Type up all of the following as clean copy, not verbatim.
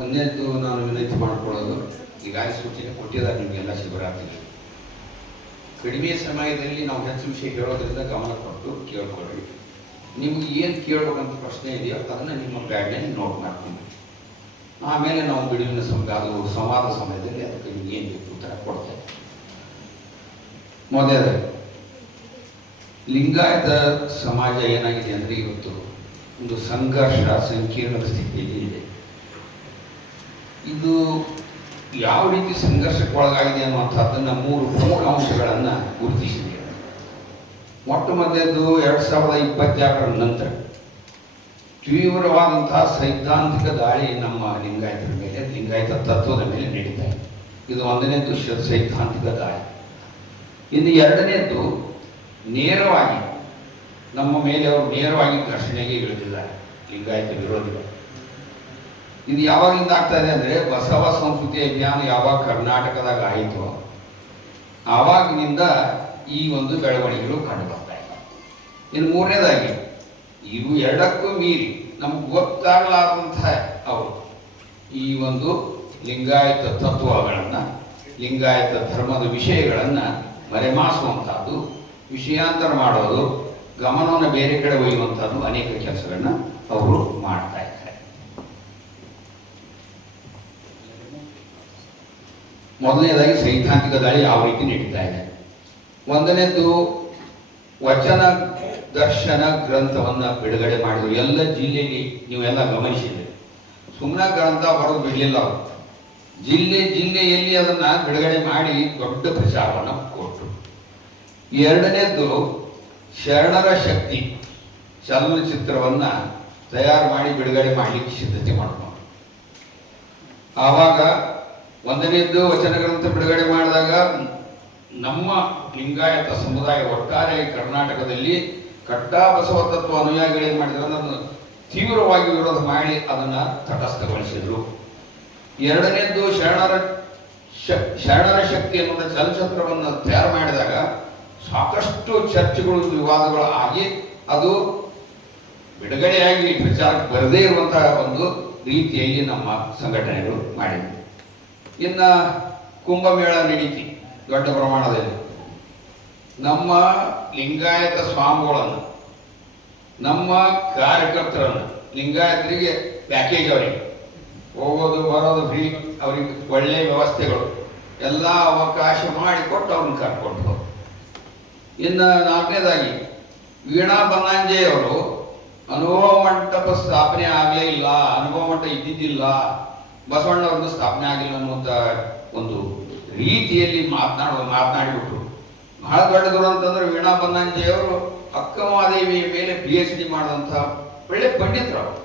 ಒಂದನೇದ್ದು ನಾನು ವಿನಂತಿ ಮಾಡಿಕೊಳ್ಳೋದು, ಈಗಾಗಲೇ ಸೂಚನೆ ಕೊಟ್ಟಿದ್ದಾರೆ ನಿಮಗೆಲ್ಲ ಶಿವರಾತ್ರಿ. ಕಡಿಮೆ ಸಮಯದಲ್ಲಿ ನಾವು ಹೆಚ್ಚು ವಿಷಯ ಹೇಳೋದ್ರಿಂದ ಗಮನ ಕೊಟ್ಟು ಕೇಳ್ಕೊಳ್ಳಿ. ನಿಮ್ಗೆ ಏನು ಕೇಳಬೇಕಂತ ಪ್ರಶ್ನೆ ಇದೆಯೋ ಅದನ್ನು ನಿಮ್ಮ ಗೈಡ್ಲೈನ್ ನೋಟ್ ಮಾಡ್ತೀನಿ. ಆಮೇಲೆ ನಾವು ಬಿಡುವಿನ ಸಂವಾದ ಸಮಯದಲ್ಲಿ ಅದಕ್ಕೆ ನಿಮ್ಗೆ ಏನು ಬೇಕು ಉತ್ತರ ಕೊಡ್ತೇವೆ. ಮೊದಲೇ ಲಿಂಗಾಯತ ಸಮಾಜ ಏನಾಗಿದೆ ಅಂದರೆ ಇವತ್ತು ಒಂದು ಸಂಘರ್ಷ ಸಂಕೀರ್ಣ ಸ್ಥಿತಿಯಲ್ಲಿ ಇದೆ. ಇದು ಯಾವ ರೀತಿ ಸಂಘರ್ಷಕ್ಕೊಳಗಾಗಿದೆ ಅನ್ನುವಂಥದ್ದನ್ನು 3 ಪ್ರಮುಖ ಅಂಶಗಳನ್ನು ಗುರುತಿಸಿದೆ. ಮೊಟ್ಟ ಮೊದಲನೇದು 2022ರ ನಂತರ ತೀವ್ರವಾದಂತಹ ಸೈದ್ಧಾಂತಿಕ ದಾಳಿ ನಮ್ಮ ಲಿಂಗಾಯತರ ಮೇಲೆ, ಲಿಂಗಾಯತ ತತ್ವದ ಮೇಲೆ ನಡೀತಾ ಇದೆ. ಇದು ಒಂದನೇದು ಸೈದ್ಧಾಂತಿಕ ದಾಳಿ. ಇನ್ನು ಎರಡನೇದ್ದು ನೇರವಾಗಿ ನಮ್ಮ ಮೇಲೆ ಅವರು ನೇರವಾಗಿ ಘರ್ಷಣೆಗೆ ಇಳಿದಿದ್ದಾರೆ ಲಿಂಗಾಯತ ವಿರೋಧಿಗಳು. ಇದು ಯಾವಾಗಿಂದ ಆಗ್ತಾ ಇದೆ ಅಂದರೆ ಬಸವ ಸಂಸ್ಕೃತಿ ಅಭಿಯಾನ ಯಾವಾಗ ಕರ್ನಾಟಕದಾಗ ಆಯಿತು ಆವಾಗಿನಿಂದ ಈ ಒಂದು ಬೆಳವಣಿಗೆಗಳು ಕಂಡು ಬರ್ತಾ ಇದೆ. ಇನ್ನು ಮೂರನೇದಾಗಿ ಇವು ಎರಡಕ್ಕೂ ಮೀರಿ ನಮ್ಗೆ ಗೊತ್ತಾಗಲಾರದಂತಹ ಅವರು ಈ ಒಂದು ಲಿಂಗಾಯತ ತತ್ವಗಳನ್ನು, ಲಿಂಗಾಯತ ಧರ್ಮದ ವಿಷಯಗಳನ್ನು ಮರೆಮಾಸುವಂಥದ್ದು, ವಿಷಯಾಂತರ ಮಾಡೋದು, ಗಮನವನ್ನು ಬೇರೆ ಕಡೆ ಒಯ್ಯುವಂಥದ್ದು ಅನೇಕ ಕೆಲಸಗಳನ್ನ ಅವರು ಮಾಡ್ತಾ ಇದ್ದಾರೆ. ಮೊದಲನೇದಾಗಿ ಸೈದ್ಧಾಂತಿಕ ದಾಳಿ ಯಾವ ರೀತಿ ನಡೀತಾ ಇದೆ. ಒಂದನೇದು ವಚನ ದರ್ಶನ ಗ್ರಂಥವನ್ನು ಬಿಡುಗಡೆ ಮಾಡಿದ್ರು. ಎಲ್ಲ ಜಿಲ್ಲೆಯಲ್ಲಿ ನೀವೆಲ್ಲ ಗಮನಿಸಿದ್ರೆ ಸುಮ್ಮನೆ ಗ್ರಂಥ ಹೊರಗೆ ಬಿಡಲಿಲ್ಲ ಅವರು. ಜಿಲ್ಲೆಯಲ್ಲಿ ಅದನ್ನು ಬಿಡುಗಡೆ ಮಾಡಿ ದೊಡ್ಡ ಪ್ರಚಾರವನ್ನು ಕೊಟ್ಟರು. ಎರಡನೇದ್ದು ಶರಣರ ಶಕ್ತಿ ಚಲನಚಿತ್ರವನ್ನು ತಯಾರು ಮಾಡಿ ಬಿಡುಗಡೆ ಮಾಡಲಿಕ್ಕೆ ಸಿದ್ಧತೆ ಮಾಡಿಕೊಂಡು, ಆವಾಗ ಒಂದನೇದ್ದು ವಚನ ಗ್ರಂಥ ಬಿಡುಗಡೆ ಮಾಡಿದಾಗ ನಮ್ಮ ಲಿಂಗಾಯತ ಸಮುದಾಯ ಒಟ್ಟಾರೆ ಕರ್ನಾಟಕದಲ್ಲಿ ಕಟ್ಟಾ ಬಸವ ತತ್ವ ಅನುಯಾಯಿಗಳು ಏನು ಮಾಡಿದ್ರು ಅದನ್ನು ತೀವ್ರವಾಗಿ ವಿರೋಧ ಮಾಡಿ ಅದನ್ನು ತಟಸ್ಥಗೊಳಿಸಿದರು. ಎರಡನೇದ್ದು ಶರಣರ ಶಕ್ತಿ ಅನ್ನುವ ಚಲನಚಿತ್ರವನ್ನು ತಯಾರು ಮಾಡಿದಾಗ ಸಾಕಷ್ಟು ಚರ್ಚೆಗಳು, ವಿವಾದಗಳು ಆಗಿ ಅದು ಬಿಡುಗಡೆಯಾಗಿ ಪ್ರಚಾರಕ್ಕೆ ಬರದೇ ಇರುವಂತಹ ಒಂದು ರೀತಿಯಲ್ಲಿ ನಮ್ಮ ಸಂಘಟನೆಗಳು ಮಾಡಿವೆ. ಇನ್ನು ಕುಂಭಮೇಳ ನಡೀತಿ ದೊಡ್ಡ ಪ್ರಮಾಣದಲ್ಲಿ. ನಮ್ಮ ಲಿಂಗಾಯತ ಸ್ವಾಮಿಗಳನ್ನು, ನಮ್ಮ ಕಾರ್ಯಕರ್ತರನ್ನು, ಲಿಂಗಾಯತರಿಗೆ ಪ್ಯಾಕೇಜ್, ಅವರಿಗೆ ಹೋಗೋದು ಬರೋದು ಫ್ರೀ, ಅವ್ರಿಗೆ ಒಳ್ಳೆಯ ವ್ಯವಸ್ಥೆಗಳು ಎಲ್ಲ ಅವಕಾಶ ಮಾಡಿಕೊಟ್ಟು ಅವ್ರನ್ನ ಕರ್ಕೊಂಡು. ಇನ್ನು ನಾಲ್ಕನೇದಾಗಿ ವೀಣಾ ಬನ್ನಾಂಜೆಯವರು ಅನುಭವ ಮಂಟಪ ಸ್ಥಾಪನೆ ಆಗಲೇ ಇಲ್ಲ, ಅನುಭವ ಮಂಟಪ ಇದ್ದಿದ್ದಿಲ್ಲ, ಬಸವಣ್ಣವ್ರದ್ದು ಸ್ಥಾಪನೆ ಆಗಿಲ್ಲ ಅನ್ನುವಂಥ ಒಂದು ರೀತಿಯಲ್ಲಿ ಮಾತನಾಡಿಬಿಟ್ರು. ಬಹಳ ದೊಡ್ಡದರು ಅಂತಂದ್ರೆ ವೀಣಾ ಬನ್ನಾಂಜೆಯವರು ಅಕ್ಕಮಹಾದೇವಿಯ ಮೇಲೆ PhD ಮಾಡಿದಂಥ ಒಳ್ಳೆ ಪಂಡಿತರು ಅವರು.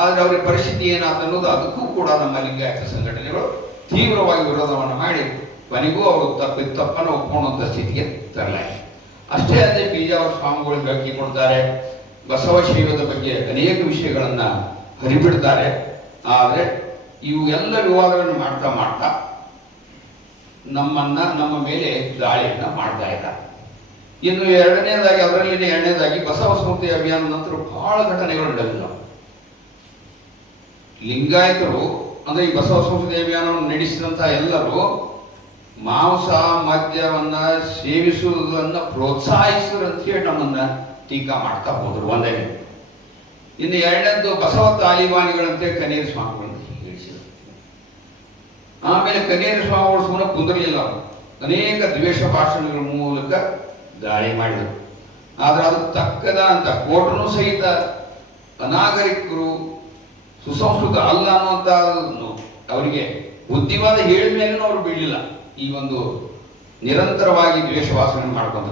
ಆದರೆ ಅವ್ರಿಗೆ ಪರಿಸ್ಥಿತಿ ಏನಾಯ್ತು ಅನ್ನೋದು ಅದಕ್ಕೂ ಕೂಡ ನಮ್ಮ ಲಿಂಗಾಯತ ಸಂಘಟನೆಗಳು ತೀವ್ರವಾಗಿ ವಿರೋಧವನ್ನು ಮಾಡಿ ಕೊನೆಗೂ ಅವರು ತಪ್ಪನ್ನು ಒಪ್ಕೊಳ್ಳುವಂಥ ಸ್ಥಿತಿಗೆ ತರಲಾಗಿದೆ. ಅಷ್ಟೇ ಅಲ್ಲದೆ ಬೀಜಾವರ ಸ್ವಾಮಿಗಳು ಹೇಳಿಕೆ ಕೊಡ್ತಾರೆ, ಬಸವ ಶೈವದ ಬಗ್ಗೆ ಅನೇಕ ವಿಷಯಗಳನ್ನು ಹರಿಬಿಡ್ತಾರೆ. ಆದರೆ ಇವು ಎಲ್ಲ ವಿವಾದಗಳನ್ನು ಮಾಡ್ತಾ ನಮ್ಮ ಮೇಲೆ ದಾಳಿಯನ್ನು ಮಾಡ್ತಾ ಇದ್ದಾರೆ. ಇನ್ನು ಎರಡನೇದಾಗಿ ಬಸವ ಸಂಸ್ಕೃತಿ ಅಭಿಯಾನ ನಂತರ ಬಹಳ ಘಟನೆಗಳು ನಡೆದಿಲ್ಲ. ಲಿಂಗಾಯತರು ಅಂದ್ರೆ ಈ ಬಸವ ಸಂಸ್ಕೃತಿ ಅಭಿಯಾನವನ್ನು ನಡೆಸಿದಂತಹ ಎಲ್ಲರೂ ಮಾಂಸ ಮದ್ಯವನ್ನ ಸೇವಿಸುವುದನ್ನು ಪ್ರೋತ್ಸಾಹಿಸಿದ್ರು ಅಂತ ಹೇಳಿ ನಮ್ಮನ್ನ ಟೀಕಾ ಮಾಡ್ತಾ ಹೋದ್ರು. ಒಂದನೇ. ಇನ್ನು ಎರಡನೇದ್ದು ಬಸವ ತಾಲಿಬಾನಿಗಳಂತೆ ಕನೇರಿ ಸ್ವಾಮಿಗಳನ್ನು ಹೇಳಿಸಿದರು. ಆಮೇಲೆ ಕನೇರಿ ಸ್ವಾಮಿಗಳು ಸುಮ್ಮನೆ ಕುಂದಿರಲಿಲ್ಲ, ಅವರು ಅನೇಕ ದ್ವೇಷ ಭಾಷಣಗಳ ಮೂಲಕ ದಾಳಿ ಮಾಡಿದರು. ಆದ್ರೆ ಅದು ತಕ್ಕದ ಅಂತ ಕೋರ್ಟನು ಸಹಿತ ಅನಾಗರಿಕರು ಸುಸಂಸ್ಕೃತ ಅಲ್ಲ ಅನ್ನುವಂತ ಅವರಿಗೆ ಬುದ್ಧಿವಾದ ಹೇಳಿದ ಮೇಲೂ ಅವರು ಬೀಳಲಿಲ್ಲ. ಈ ಒಂದು ನಿರಂತರವಾಗಿ ದ್ವೇಷ ಭಾಷಣೆ ಮಾಡ್ಕೊಂತ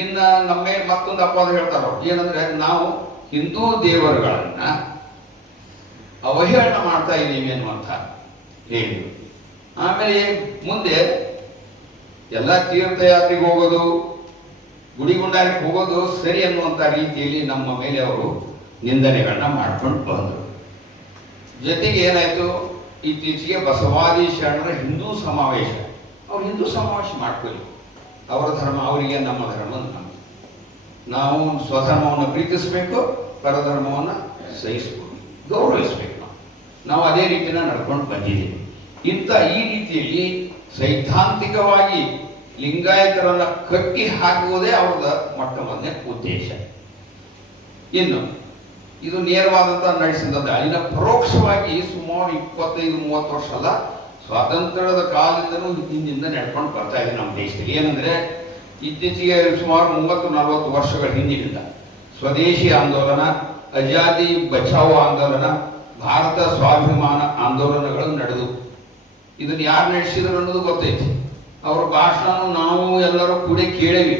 ಇನ್ನು ನಮ್ಮ ಮೇಲೆ ಮತ್ತೊಂದು ಅಪವಾದ ಹೇಳ್ತಾರ ಅವ್ರು. ಏನಂದ್ರೆ ನಾವು ಹಿಂದೂ ದೇವರುಗಳನ್ನ ಅವಹೇಳನ ಮಾಡ್ತಾ ಇದ್ದೀವಿ ಅನ್ನುವಂಥ ಹೇಳಿದ್ರು. ಆಮೇಲೆ ಮುಂದೆ ಎಲ್ಲ ತೀರ್ಥಯಾತ್ರೆಗೆ ಹೋಗೋದು, ಗುಡಿಗುಂಡಾರಿಗೆ ಹೋಗೋದು ಸರಿ ಅನ್ನುವಂಥ ರೀತಿಯಲ್ಲಿ ನಮ್ಮ ಮೇಲೆ ಅವರು ನಿಂದನೆಗಳನ್ನ ಮಾಡ್ಕೊಂಡು ಬಂದರು. ಜೊತೆಗೆ ಏನಾಯ್ತು, ಇತ್ತೀಚೆಗೆ ಬಸವಾದಿ ಶರಣರ ಹಿಂದೂ ಸಮಾವೇಶ, ಅವ್ರು ಹಿಂದೂ ಸಮಾವೇಶ ಮಾಡ್ಕೊಳ್ಳಿ, ಅವರ ಧರ್ಮ ಅವರಿಗೆ, ನಮ್ಮ ಧರ್ಮ ನಮಗೆ. ನಾವು ಸ್ವಧರ್ಮವನ್ನು ಪ್ರೀತಿಸಬೇಕು, ಪರಧರ್ಮವನ್ನು ಸಹಿಸಬೇಕು, ಗೌರವಿಸಬೇಕು. ನಾವು ನಾವು ಅದೇ ರೀತಿನ ನಡ್ಕೊಂಡು ಬಂದಿದ್ದೀವಿ. ಈ ರೀತಿಯಲ್ಲಿ ಸೈದ್ಧಾಂತಿಕವಾಗಿ ಲಿಂಗಾಯತರನ್ನ ಕಟ್ಟಿ ಹಾಕುವುದೇ ಅವ್ರದ ಮೊಟ್ಟ ಮೊದಲನೇ ಉದ್ದೇಶ. ಇನ್ನು ಇದು ನೇರವಾದಂತ ನಡೆಸಿದಂತ ಇನ್ನು ಪರೋಕ್ಷವಾಗಿ ಸುಮಾರು 25-30 ವರ್ಷ ಅಲ್ಲ, ಸ್ವಾತಂತ್ರ್ಯದ ಕಾಲದಿಂದನೂ ಹಿಂದಿಂದ ನಡ್ಕೊಂಡು ಬರ್ತಾ ಇದೆ ನಮ್ಮ ದೇಶದಲ್ಲಿ. ಏನಂದ್ರೆ ಇತ್ತೀಚೆಗೆ ಸುಮಾರು 30-40 ವರ್ಷಗಳ ಹಿಂದಿನಿಂದ ಸ್ವದೇಶಿ ಆಂದೋಲನ, ಆಜಾದಿ ಬಚಾವೋ ಆಂದೋಲನ, ಭಾರತ ಸ್ವಾಭಿಮಾನ ಆಂದೋಲನಗಳು ನಡೆದು ಇದನ್ನ ಯಾರು ನಡೆಸಿದ್ರು ಅನ್ನೋದು ಗೊತ್ತೈತಿ. ಅವ್ರ ಭಾಷಣ ನಾವು ಎಲ್ಲರೂ ಕೂಡ ಕೇಳೇವಿ.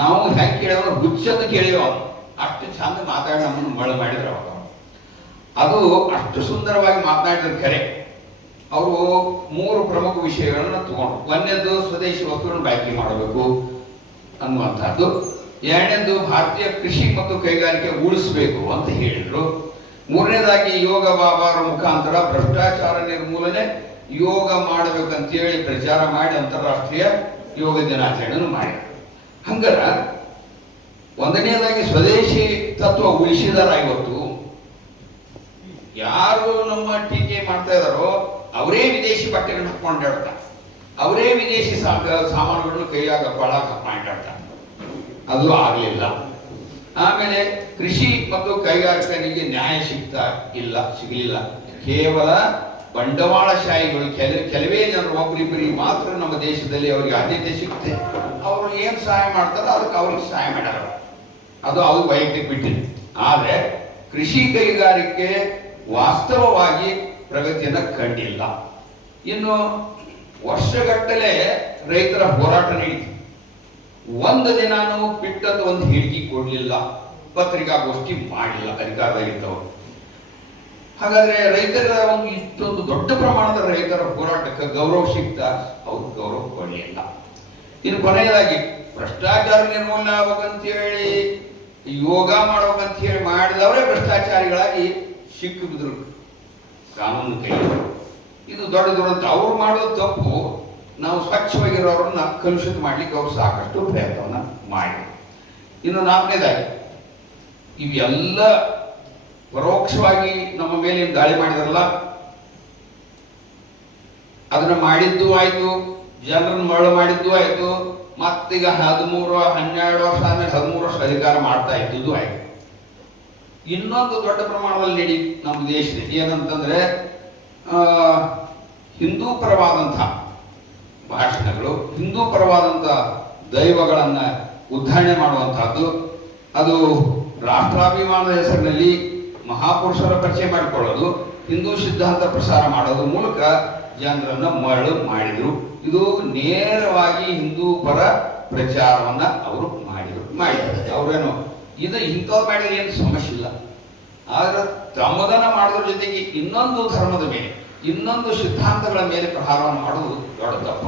ನಾವು ಹೆಂಗೆ ಕೇಳೋರು ಹುಚ್ಚಂದು ಕೇಳೇವಿ. ಅವ್ರು ಅಷ್ಟು ಚಂದ ಮಾತಾಡಿ ನಮ್ಮನ್ನು ಮಳ ಮಾಡಿದ್ರು. ಅವಾಗ ಅದು ಅಷ್ಟು ಸುಂದರವಾಗಿ ಮಾತನಾಡಿದ್ರೆ ಖರೆ. ಅವರು 3 ಪ್ರಮುಖ ವಿಷಯಗಳನ್ನ ತಗೊಂಡು, ಒಂದನೇದು ಸ್ವದೇಶಿ ವಸ್ತುಗಳನ್ನು ಬಳಕೆ ಮಾಡಬೇಕು ಅನ್ನುವಂಥದ್ದು, ಎರಡನೇದು ಭಾರತೀಯ ಕೃಷಿ ಮತ್ತು ಕೈಗಾರಿಕೆ ಉಳಿಸಬೇಕು ಅಂತ ಹೇಳಿದ್ರು, ಮೂರನೇದಾಗಿ ಯೋಗ ಬಾಬಾರ ಮುಖಾಂತರ ಭ್ರಷ್ಟಾಚಾರ ನಿರ್ಮೂಲನೆ ಯೋಗ ಮಾಡಬೇಕಂತೇಳಿ ಪ್ರಚಾರ ಮಾಡಿ ಅಂತಾರಾಷ್ಟ್ರೀಯ ಯೋಗ ದಿನಾಚರಣೆ ಮಾಡಿದ್ರು. ಹಂಗಾರ ಒಂದನೇದಾಗಿ ಸ್ವದೇಶಿ ತತ್ವ ಉಳಿಸಿದಾರ. ಇವತ್ತು ಯಾರು ನಮ್ಮ ಟೀಕೆ ಮಾಡ್ತಾ ಇದಾರೋ ಅವರೇ ವಿದೇಶಿ ಬಟ್ಟೆಗಳನ್ನ ಹಾಕೊಂಡಾಡ್ತಾರೆ, ಅವರೇ ವಿದೇಶಿ ಸಾಮಾನುಗಳನ್ನು ಕೈಯಾಗ ಕೊಳಾಗ ಹಾಕೊಂಡಾಡ್ತಾರೆ. ಅದು ಆಗಲಿಲ್ಲ. ಆಮೇಲೆ ಕೃಷಿ ಮತ್ತು ಕೈಗಾರಿಕೆಗಳಿಗೆ ನ್ಯಾಯ ಸಿಗಲಿಲ್ಲ. ಕೇವಲ ಬಂಡವಾಳಶಾಹಿಗಳು ಕೆಲವೇ ಜನರು ಒಬ್ಬರಿಬ್ಬರಿಗೆ ಮಾತ್ರ ನಮ್ಮ ದೇಶದಲ್ಲಿ ಅವರಿಗೆ ಆದ್ಯತೆ ಸಿಗುತ್ತೆ. ಅವರು ಏನು ಸಹಾಯ ಮಾಡ್ತಾರೋ ಅದಕ್ಕೆ ಅವ್ರಿಗೆ ಸಹಾಯ ಮಾಡ್ಯಾರ. ಅದು ವೈಯಕ್ತಿಕ ಬಿಟ್ಟಿದೆ. ಆದರೆ ಕೃಷಿ ಕೈಗಾರಿಕೆ ವಾಸ್ತವವಾಗಿ ಪ್ರಗತಿಯನ್ನು ಕಂಡಿಲ್ಲ. ಇನ್ನು ವರ್ಷಗಟ್ಟಲೆ ರೈತರ ಹೋರಾಟ ನಡೀತು. ಒಂದು ದಿನಾನು ಬಿಟ್ಟದ್ದು ಒಂದು ಹೇಳಿಕೆ ಕೊಡಲಿಲ್ಲ, ಪತ್ರಿಕಾಗೋಷ್ಠಿ ಮಾಡಿಲ್ಲ ಅಧಿಕಾರದಾಗಿದ್ದವರು. ಹಾಗಾದ್ರೆ ರೈತರ ಇಷ್ಟೊಂದು ದೊಡ್ಡ ಪ್ರಮಾಣದ ರೈತರ ಹೋರಾಟಕ್ಕೆ ಗೌರವ ಸಿಗ್ತಾ ಅವ್ರು ಗೌರವ ಕೊಡಲಿಲ್ಲ. ಇನ್ನು ಕೊನೆಯದಾಗಿ ಭ್ರಷ್ಟಾಚಾರ ನಿರ್ಮೂಲನೆ ಆಗ್ಬೇಕಂತೇಳಿ ಯೋಗ ಮಾಡ್ಬೇಕಂತ ಹೇಳಿ ಮಾಡಿದವರೇ ಭ್ರಷ್ಟಾಚಾರಿಗಳಾಗಿ ಸಿಕ್ಕು ಬಿದ್ರು ಕಾನೂನು ಕೈ. ಇದು ದೊಡ್ಡ ದುರಂತ. ಅವ್ರು ಮಾಡೋದು ತಪ್ಪು. ನಾವು ಸ್ವಚ್ಛವಾಗಿರೋರನ್ನ ಕಲುಷಿತ ಮಾಡ್ಲಿಕ್ಕೆ ಅವ್ರು ಸಾಕಷ್ಟು ಪ್ರಯತ್ನವನ್ನ ಮಾಡಿ. ಇನ್ನು ನಾಲ್ಕನೇದಾಗಿ ಇವೆಲ್ಲ ಪರೋಕ್ಷವಾಗಿ ನಮ್ಮ ಮೇಲೆ ದಾಳಿ ಮಾಡಿದಾರಲ್ಲ, ಅದನ್ನ ಮಾಡಿದ್ದು ಆಯ್ತು, ಜನರನ್ನು ಮರಳು ಮಾಡಿದ್ದು ಆಯ್ತು, ಮತ್ತೀಗ 12 ವರ್ಷ ಆದ್ಮೇಲೆ 13 ವರ್ಷ ಅಧಿಕಾರ ಮಾಡ್ತಾ ಇದ್ದುದು ಆಯ್ತು. ಇನ್ನೊಂದು ದೊಡ್ಡ ಪ್ರಮಾಣದಲ್ಲಿ ನಡಿ ನಮ್ಮ ದೇಶದಲ್ಲಿ ಏನಂತಂದ್ರೆ ಹಿಂದೂ ಪರವಾದಂಥ ಭಾಷಣಗಳು, ಹಿಂದೂ ಪರವಾದಂಥ ದೈವಗಳನ್ನ ಉದ್ಧರಣೆ ಮಾಡುವಂತಹದ್ದು, ಅದು ರಾಷ್ಟ್ರಾಭಿಮಾನದ ಹೆಸರಿನಲ್ಲಿ ಮಹಾಪುರುಷರ ಪರಿಚಯ ಮಾಡಿಕೊಳ್ಳೋದು, ಹಿಂದೂ ಸಿದ್ಧಾಂತ ಪ್ರಸಾರ ಮಾಡೋದ್ರ ಮೂಲಕ ಜನರನ್ನ ಮರಳು ಮಾಡಿದ್ರು. ಇದು ನೇರವಾಗಿ ಹಿಂದೂ ಪರ ಪ್ರಚಾರವನ್ನ ಅವರು ಮಾಡಿದ್ದಾರೆ. ಅವರೇನು ಇದು ಇಂಥವ್ರು ಮಾಡಿದ್ರೆ ಏನು ಸಮಸ್ಯೆ ಇಲ್ಲ. ಆದ್ರೆ ತಮ್ಮದನ್ನ ಮಾಡೋದ್ರ ಜೊತೆಗೆ ಇನ್ನೊಂದು ಧರ್ಮದ ಮೇಲೆ, ಇನ್ನೊಂದು ಸಿದ್ಧಾಂತಗಳ ಮೇಲೆ ಪ್ರಹಾರವನ್ನು ಮಾಡೋದು ದೊಡ್ಡ ತಪ್ಪ.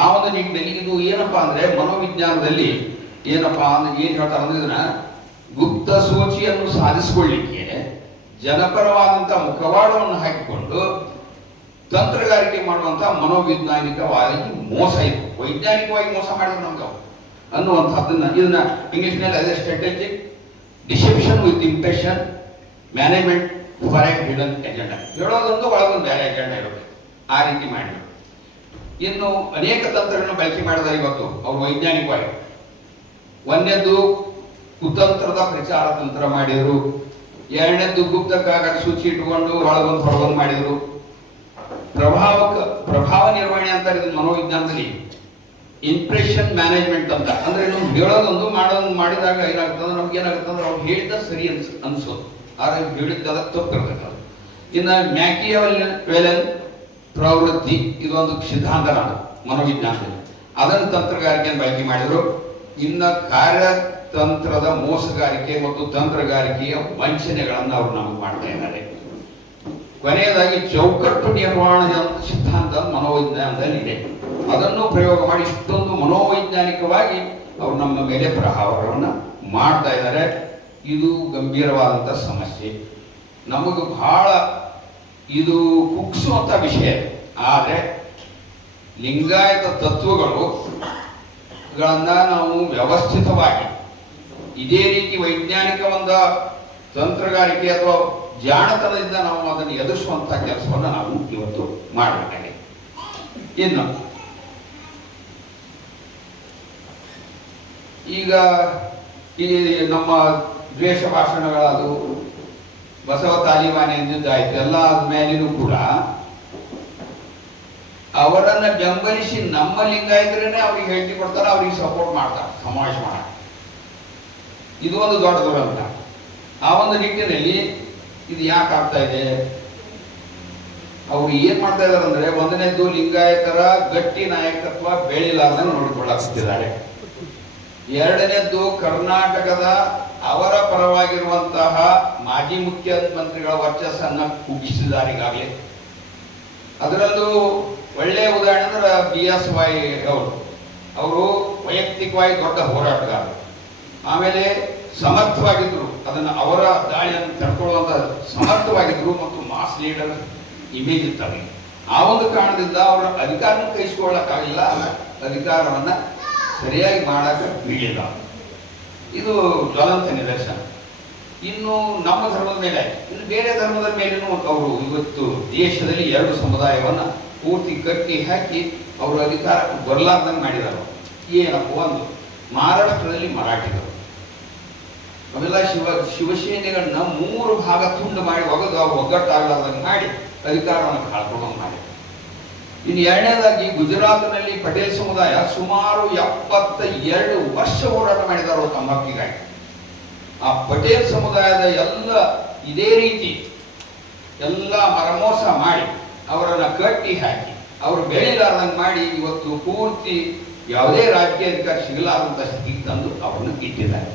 ಆ ಒಂದು ನಿಟ್ಟಿನಲ್ಲಿ ಇದು ಏನಪ್ಪಾ ಅಂದ್ರೆ ಮನೋವಿಜ್ಞಾನದಲ್ಲಿ ಏನಪ್ಪಾ ಅಂದ್ರೆ ಏನ್ ಹೇಳ್ತಾರೆ ಅಂದ್ರೆ, ಇದನ್ನ ಗುಪ್ತ ಸೂಚಿಯನ್ನು ಸಾಧಿಸಿಕೊಳ್ಳಿಕ್ಕೆ ಜನಪರವಾದಂತಹ ಮುಖವಾಡವನ್ನು ಹಾಕಿಕೊಂಡು ತಂತ್ರಗಾರಿಕೆ ಮಾಡುವಂತಹ ಮನೋವೈಜ್ಞಾನಿಕವಾಗಿ ಮೋಸ ಇತ್ತು. ವೈಜ್ಞಾನಿಕವಾಗಿ ಮೋಸ ಮಾಡಿದ್ರು ನಮ್ಗೆ ಅನ್ನುವಂಥದ್ದನ್ನ ಇದನ್ನ ಇಂಗ್ಲಿಷ್ನಲ್ಲಿ ಅದೇ strategic deception with impression management for a hidden agenda. ಹೇಳೋದೊಂದು ಒಳಗೊಂದು ಬೇರೆ ಎಜೆಂಡಾ ಇರುತ್ತೆ. ಆ ರೀತಿ ಮಾಡಿದ್ರು. ಇನ್ನು ಅನೇಕ ತಂತ್ರಗಳನ್ನು ಬಳಕೆ ಮಾಡಿದ್ದಾರೆ ಇವತ್ತು ಅವ್ರು ವೈಜ್ಞಾನಿಕವಾಗಿ. ಒಂದನೇದ್ದು ಕುತಂತ್ರದ ಪ್ರಚಾರ ತಂತ್ರ ಮಾಡಿದ್ರು. ಎರಡನೇದ್ದು ಗುಪ್ತ ಕಾಗದ ಸೂಚಿ ಇಟ್ಕೊಂಡು ಒಳಗೊಂದು ಹೊರಗೊಂದು ಮಾಡಿದ್ರು. ಪ್ರಭಾವ ನಿರ್ವಹಣೆ ಅಂತಾರೆ ಇದು ಮನೋವಿಜ್ಞಾನದಲ್ಲಿ. ಇಂಪ್ರೆಷನ್ ಮ್ಯಾನೇಜ್ಮೆಂಟ್ ಅಂತ ಅಂದ್ರೆ ನಾವು ಹೇಳೋದೊಂದು ಮಾಡಿದಾಗ ಏನಾಗುತ್ತಂದ್ರೆ ನಮ್ಗೆ ಏನಾಗುತ್ತಂದ್ರೆ ಅವ್ರು ಹೇಳಿದ ಸರಿ ಅನ್ಸೋದು, ಆದ್ರೆ ಹೇಳಿದ್ದಲ್ಲ ತಪ್ಪಿರ್ತಕ್ಕಂಥ. ಇನ್ನು ಮ್ಯಾಕಿಯಾವೆಲಿಯನ್ ಪ್ರವೃತ್ತಿ ಇದೊಂದು ಸಿದ್ಧಾಂತ ಮನೋವಿಜ್ಞಾನದಲ್ಲಿ, ಅದನ್ನು ತಂತ್ರಗಾರಿಕೆಯನ್ನು ಬಳಕೆ ಮಾಡಿದ್ರು. ಇನ್ನು ಕಾರ್ಯತಂತ್ರದ ಮೋಸಗಾರಿಕೆ ಮತ್ತು ತಂತ್ರಗಾರಿಕೆಯ ವಂಚನೆಗಳನ್ನು ಅವರು ನಮಗೆ ಮಾಡ್ತಾ ಇದ್ದಾರೆ. ಕೊನೆಯದಾಗಿ ಚೌಕಟ್ಟು ನಿರ್ವಹಣೆ ಸಿದ್ಧಾಂತ ಮನೋವೈಜ್ಞಾನದಲ್ಲಿ ಇದೆ. ಅದನ್ನು ಪ್ರಯೋಗ ಮಾಡಿ ಇಷ್ಟೊಂದು ಮನೋವೈಜ್ಞಾನಿಕವಾಗಿ ಅವರು ನಮ್ಮ ಮೇಲೆ ಪ್ರಭಾವವನ್ನು ಮಾಡ್ತಾ ಇದ್ದಾರೆ. ಇದು ಗಂಭೀರವಾದಂಥ ಸಮಸ್ಯೆ. ನಮಗೆ ಬಹಳ ಇದು ಕುಗ್ಸುವಂಥ ವಿಷಯ. ಆದರೆ ಲಿಂಗಾಯತ ತತ್ವಗಳನ್ನ ನಾವು ವ್ಯವಸ್ಥಿತವಾಗಿ ಇದೇ ರೀತಿ ವೈಜ್ಞಾನಿಕ ಒಂದು ತಂತ್ರಗಾರಿಕೆ ಅಥವಾ ಜಾಣತನದಿಂದ ನಾವು ಅದನ್ನು ಎದುರಿಸುವಂತಹ ಕೆಲಸವನ್ನು ನಾವು ಇವತ್ತು ಮಾಡಬೇಕಾಗಿದೆ. ಇನ್ನು ಈಗ ಈ ನಮ್ಮ ದ್ವೇಷ ಭಾಷಣಗಳದು ಬಸವ ತಾಲಿಬಾನಿ ಎಂದಿದ್ದಾಯ್ತು, ಎಲ್ಲ ಆದ್ಮೇಲಿನೂ ಕೂಡ ಅವರನ್ನ ಬೆಂಬಲಿಸಿ ನಮ್ಮ ಲಿಂಗಾಯತರೇನೆ ಅವ್ರಿಗೆ ಹೇಳಿಕೆ ಕೊಡ್ತಾರೆ, ಅವ್ರಿಗೆ ಸಪೋರ್ಟ್ ಮಾಡ್ತಾರೆ ಸಮಾವೇಶ ಮಾಡ. ಇದು ಒಂದು ದೊಡ್ಡ ದುರಂತ. ಆ ಒಂದು ನಿಟ್ಟಿನಲ್ಲಿ ಇದು ಯಾಕೆ ಆಗ್ತಾ ಇದೆ? ಅವ್ರು ಏನ್ ಮಾಡ್ತಾ ಇದಾರೆ ಅಂದ್ರೆ, ಒಂದನೇದು ಲಿಂಗಾಯತರ ಗಟ್ಟಿ ನಾಯಕತ್ವ ಬೆಳಿಲಾರ್ದಂಗೆ ನೋಡಿಕೊಳ್ಳುತ್ತಿದ್ದಾರೆ. ಎರಡನೇದ್ದು ಕರ್ನಾಟಕದ ಅವರ ಪರವಾಗಿರುವಂತಹ ಮಾಜಿ ಮುಖ್ಯಮಂತ್ರಿಗಳ ವರ್ಚಸ್ಸನ್ನ ಕುಗ್ಗಿಸಿದ್ದಾರೆ ಈಗಾಗಲೇ. ಅದರಲ್ಲೂ ಒಳ್ಳೆಯ ಉದಾಹರಣೆ ಅಂದ್ರೆ BSY ಅವರು ವೈಯಕ್ತಿಕವಾಗಿ ದೊಡ್ಡ ಹೋರಾಟಗಾರರು, ಆಮೇಲೆ ಸಮರ್ಥವಾಗಿದ್ರು, ಅದನ್ನ ಅವರ ದಾಳಿಯನ್ನು ತಡ್ಕೊಳ್ಳುವಂತ ಸಮರ್ಥವಾಗಿದ್ರು ಮತ್ತು ಮಾಸ್ ಲೀಡರ್ ಇಮೇಜ್ ಇರ್ತಾರೆ. ಆ ಒಂದು ಕಾರಣದಿಂದ ಅವರ ಅಧಿಕಾರನ ಕೈಸ್ಕೊಳ್ಳಕ್ಕಾಗಿಲ್ಲ, ಅಧಿಕಾರವನ್ನ ಸರಿಯಾಗಿ ಮಾಡಕ್ಕೆ ಬೀಳಿಲ್ಲ. ಇದು ಜ್ವಲಂತ ನಿದರ್ಶನ. ಇನ್ನು ನಮ್ಮ ಧರ್ಮದ ಮೇಲೆ, ಇನ್ನು ಬೇರೆ ಧರ್ಮದ ಮೇಲೇನು ಅವರು ಇವತ್ತು ದೇಶದಲ್ಲಿ ಎರಡು ಸಮುದಾಯವನ್ನ ಪೂರ್ತಿ ಕಟ್ಟಿ ಹಾಕಿ ಅವರು ಅಧಿಕಾರಕ್ಕೆ ಬರಲಾರ್ದಂಗೆ ಮಾಡಿದರು. ಏನಪ್ಪ, ಒಂದು ಮಹಾರಾಷ್ಟ್ರದಲ್ಲಿ ಮರಾಠಿಗಳು, ಅವೆಲ್ಲ ಶಿವಸೇನೆಗಳನ್ನ 3 ಭಾಗ ತುಂಡು ಮಾಡಿ ಒಗದು ಅವ್ರು ಒಗ್ಗಟ್ಟಾಗಲಾರ್ದಂಗೆ ಮಾಡಿ ಅಧಿಕಾರವನ್ನು ಕಳ್ಕೊಳ್ಳೋದು ಮಾಡಿ. ಇನ್ನು ಎರಡನೇದಾಗಿ ಗುಜರಾತ್ನಲ್ಲಿ ಪಟೇಲ್ ಸಮುದಾಯ ಸುಮಾರು 72 ವರ್ಷ ಹೋರಾಟ ಮಾಡಿದರು ತಮ್ಮ ಹಕ್ಕಿಗಾಗಿ. ಆ ಪಟೇಲ್ ಸಮುದಾಯದ ಎಲ್ಲ ಇದೇ ರೀತಿ ಎಲ್ಲ ಮರಮೋಸ ಮಾಡಿ ಅವರನ್ನ ಕಟ್ಟಿ ಹಾಕಿ ಅವರು ಬೆಳಿಲಾರ್ದಂಗೆ ಮಾಡಿ ಇವತ್ತು ಪೂರ್ತಿ ಯಾವುದೇ ರಾಜಕೀಯ ಅಧಿಕಾರ ಸಿಗಲಾರಂತ ಸ್ಥಿತಿಗೆ ತಂದು ಅವರನ್ನು ಇಟ್ಟಿದ್ದಾರೆ.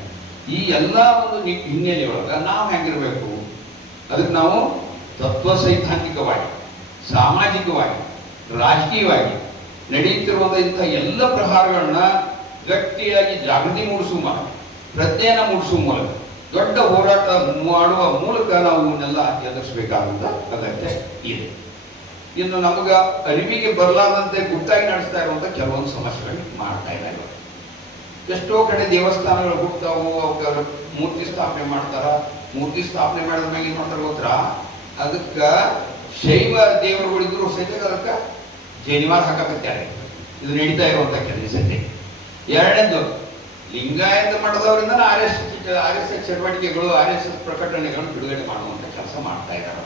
ಈ ಎಲ್ಲ ಒಂದು ಹಿನ್ನೆಲೆಯೊಳಗ ನಾವು ಹೆಂಗಿರ್ಬೇಕು? ಅದಕ್ಕೆ ನಾವು ತತ್ವ ಸೈದ್ಧಾಂತಿಕವಾಗಿ, ಸಾಮಾಜಿಕವಾಗಿ, ರಾಜಕೀಯವಾಗಿ ನಡೆಯುತ್ತಿರುವಂತಹ ಇಂಥ ಎಲ್ಲ ಪ್ರಹಾರಗಳನ್ನ ಗಟ್ಟಿಯಾಗಿ ಜಾಗೃತಿ ಮೂಡಿಸುವ ಮೂಲಕ, ಪ್ರಜ್ಞೆಯನ್ನು ಮೂಡಿಸುವ ಮೂಲಕ, ದೊಡ್ಡ ಹೋರಾಟ ಮಾಡುವ ಮೂಲಕ ನಾವು ಇವನ್ನೆಲ್ಲ ಎದುರಿಸಬೇಕಾದಂತ ಅಗತ್ಯ ಇದೆ. ಇನ್ನು ನಮಗ ಅರಿವಿಗೆ ಬರಲಾದಂತೆ ಗುಟ್ಟಾಗಿ ನಡೆಸ್ತಾ ಇರುವಂತ ಕೆಲವೊಂದು ಸಮಸ್ಯೆಗಳು ಮಾಡ್ತಾ ಇದ್ದಾರೆ. ಎಷ್ಟೋ ಕಡೆ ದೇವಸ್ಥಾನಗಳು ಹುಡ್ತಾವು, ಅವಕ್ಕೆ ಮೂರ್ತಿ ಸ್ಥಾಪನೆ ಮಾಡ್ತಾರ. ಮೂರ್ತಿ ಸ್ಥಾಪನೆ ಮಾಡಿದ ಮೇಲೆ ಏನ್ ಮಾಡ್ತಾರೆ ಗೊತ್ತಾ? ಅದಕ್ಕ ಶೈವ ದೇವರುಗಳಿದ್ರು ಸಹಿತ ಅದಕ್ಕೆ ಜನಿವಾರ ಹಾಕಕತ್ತಾರೆ. ಇದು ನಡೀತಾ ಇರುವಂತ ಕೆಲಸ. ಎರಡನೇದು, ಲಿಂಗಾಯತ ಮಠದವರಿಂದ RSS ಚಟುವಟಿಕೆಗಳು, RSS ಪ್ರಕಟಣೆಗಳನ್ನು ಬಿಡುಗಡೆ ಮಾಡುವಂತ ಕೆಲಸ ಮಾಡ್ತಾ ಇದ್ದಾರೆ.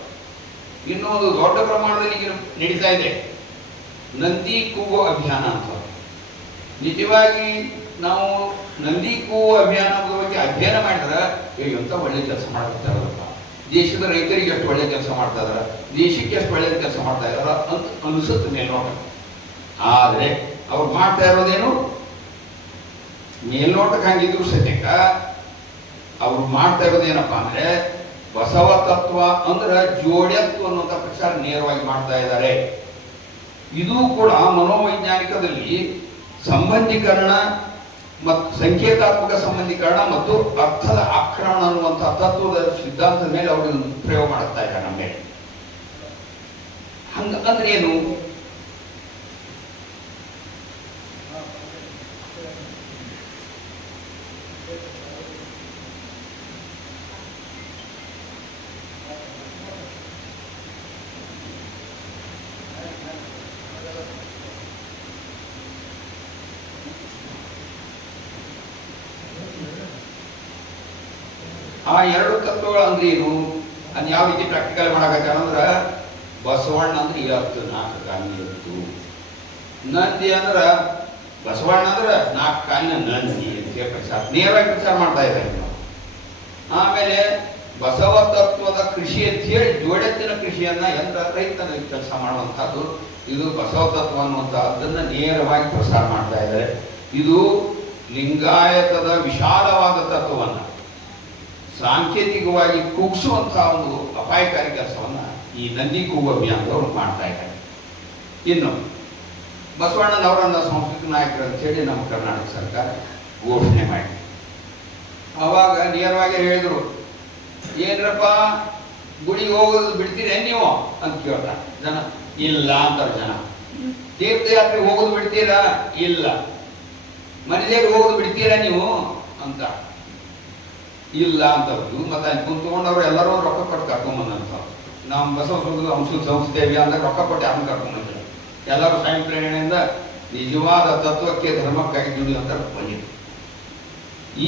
ಇನ್ನೊಂದು ದೊಡ್ಡ ಪ್ರಮಾಣದಲ್ಲಿ ಈಗ ನಡೀತಾ ಇದೆ ನಂದಿ ಕೂಗೋ ಅಭಿಯಾನ ಅಂತ. ನಿಜವಾಗಿ ನಾವು ನಂದಿ ಕೂಗೋ ಅಭಿಯಾನದ ಬಗ್ಗೆ ಅಧ್ಯಯನ ಮಾಡಿದ್ರೆ ಎಂತ ಒಳ್ಳೆ ಕೆಲಸ ಮಾಡ್ತಾರಪ್ಪ, ದೇಶದ ರೈತರಿಗೆ ಎಷ್ಟು ಒಳ್ಳೆ ಕೆಲಸ ಮಾಡ್ತಾ ಇದಾರ, ದೇಶಕ್ಕೆ ಎಷ್ಟು ಒಳ್ಳೆ ಕೆಲಸ ಮಾಡ್ತಾ ಇದಾರ ಅಂತ ಅನಿಸುತ್ತೆ ಮೇಲ್ನೋಟ. ಆದ್ರೆ ಅವ್ರು ಮಾಡ್ತಾ ಇರೋದೇನು? ಮೇಲ್ನೋಟಕ್ಕೆ ಹಂಗಿದ್ರು ಸತ್ಯಕ್ಕ ಅವ್ರು ಮಾಡ್ತಾ ಇರೋದೇನಪ್ಪಾ ಅಂದ್ರೆ ಬಸವ ತತ್ವ ಅಂದ್ರೆ ಜೋಡ್ಯತ್ವ ಅನ್ನುವಂಥ ಪ್ರಚಾರ ನೇರವಾಗಿ ಮಾಡ್ತಾ ಇದ್ದಾರೆ. ಇದು ಕೂಡ ಮನೋವೈಜ್ಞಾನಿಕದಲ್ಲಿ ಸಂಬಂಧೀಕರಣ ಮತ್ತು ಸಂಕೇತಾತ್ಮಕ ಸಂಬಂಧೀಕರಣ ಮತ್ತು ಅರ್ಥದ ಆಕ್ರಮಣ ಅನ್ನುವಂತಹ ತತ್ವದ ಸಿದ್ಧಾಂತದ ಮೇಲೆ ಅವರು ಪ್ರಯೋಗ ಮಾಡುತ್ತಾ ಇದ್ದಾರೆ ನಮ್ಮ ಮೇಲೆ. ಹಂಗ ಅಂದ್ರೆ ಏನು? ಆ ಎರಡು ತತ್ವಗಳು ಅಂದ್ರೆ ಏನು? ಅದ್ ಯಾವ ರೀತಿ ಪ್ರಾಕ್ಟಿಕಲ್ ಮಾಡಕತ್ತಾರ ಅಂದ್ರೆ, ಬಸವಣ್ಣ ಅಂದ್ರೆ ಇವತ್ತು 4 ಕಾಲಿನ ಎತ್ತು, ನಂದಿ ಅಂದ್ರ ಬಸವಣ್ಣ ಅಂದ್ರ 4 ಕಾಲಿನ ನಂದಿ ಅಂತ ಪ್ರಚಾರ, ನೇರವಾಗಿ ಪ್ರಚಾರ ಮಾಡ್ತಾ ಇದ್ದಾರೆ. ಆಮೇಲೆ ಬಸವ ತತ್ವದ ಕೃಷಿ ಅಂತ ಹೇಳಿ ಜೋಡೆತ್ತಿನ ಕೃಷಿಯನ್ನ ರೈತನ ಕೆಲಸ ಮಾಡುವಂತಹದ್ದು, ಇದು ಬಸವ ತತ್ವ ಅನ್ನುವಂತಹದ್ದನ್ನ ನೇರವಾಗಿ ಪ್ರಸಾರ ಮಾಡ್ತಾ ಇದ್ದಾರೆ. ಇದು ಲಿಂಗಾಯತದ ವಿಶಾಲವಾದ ತತ್ವವನ್ನ ಸಾಂಕೇತಿಕವಾಗಿ ಕುಗ್ಗಿಸುವಂತಹ ಒಂದು ಅಪಾಯಕಾರಿ ಕೆಲಸವನ್ನ ಈ ನಂದಿ ಕೂಗು ಅಭಿಯಾನದವರು ಮಾಡ್ತಾ ಇದ್ದಾರೆ. ಇನ್ನು ಬಸವಣ್ಣನವರನ್ನ ಸಾಂಸ್ಕೃತಿಕ ನಾಯಕರು ಅಂತ ಹೇಳಿ ನಮ್ಮ ಕರ್ನಾಟಕ ಸರ್ಕಾರ ಘೋಷಣೆ ಮಾಡಿ ಅವಾಗ ನೇರವಾಗಿ ಹೇಳಿದ್ರು, ಏನ್ರಪ್ಪ ಗುಡಿಗೆ ಹೋಗೋದು ಬಿಡ್ತೀರಿ ನೀವು ಅಂತ ಕೇಳ್ತಾರೆ ಜನ. ಇಲ್ಲ ಅಂತಾರೆ ಜನ. ತೀರ್ಥಯಾತ್ರೆಗೆ ಹೋಗೋದು ಬಿಡ್ತೀರಾ? ಇಲ್ಲ. ಮನೆದೇವ್ರಿಗೆ ಹೋಗೋದು ಬಿಡ್ತೀರಾ ನೀವು ಅಂತ. ಇಲ್ಲ ಅಂತದ್ದು. ಮತ್ತು ಅಲ್ಲಿ ಕುಂತ್ಕೊಂಡವ್ರು ಎಲ್ಲರೂ ರೊಕ್ಕ ಕೊಟ್ಟು ಕರ್ಕೊಂಬಂದಂತ. ನಾವು ಬಸವ ಸಂಸ್ಥೆವಿ ಅಂದ್ರೆ ರೊಕ್ಕ ಕೊಟ್ಟು ಯಾರನ್ನು ಕರ್ಕೊಂಬಂದಿಲ್ಲ. ಎಲ್ಲರೂ ಸ್ವಯಂ ಪ್ರೇರಣೆಯಿಂದ ನಿಜವಾದ ತತ್ವಕ್ಕೆ ಧರ್ಮಕ್ಕಾಗಿ ದುಡಿಯುವಂತ ಬಂದಿದೆ.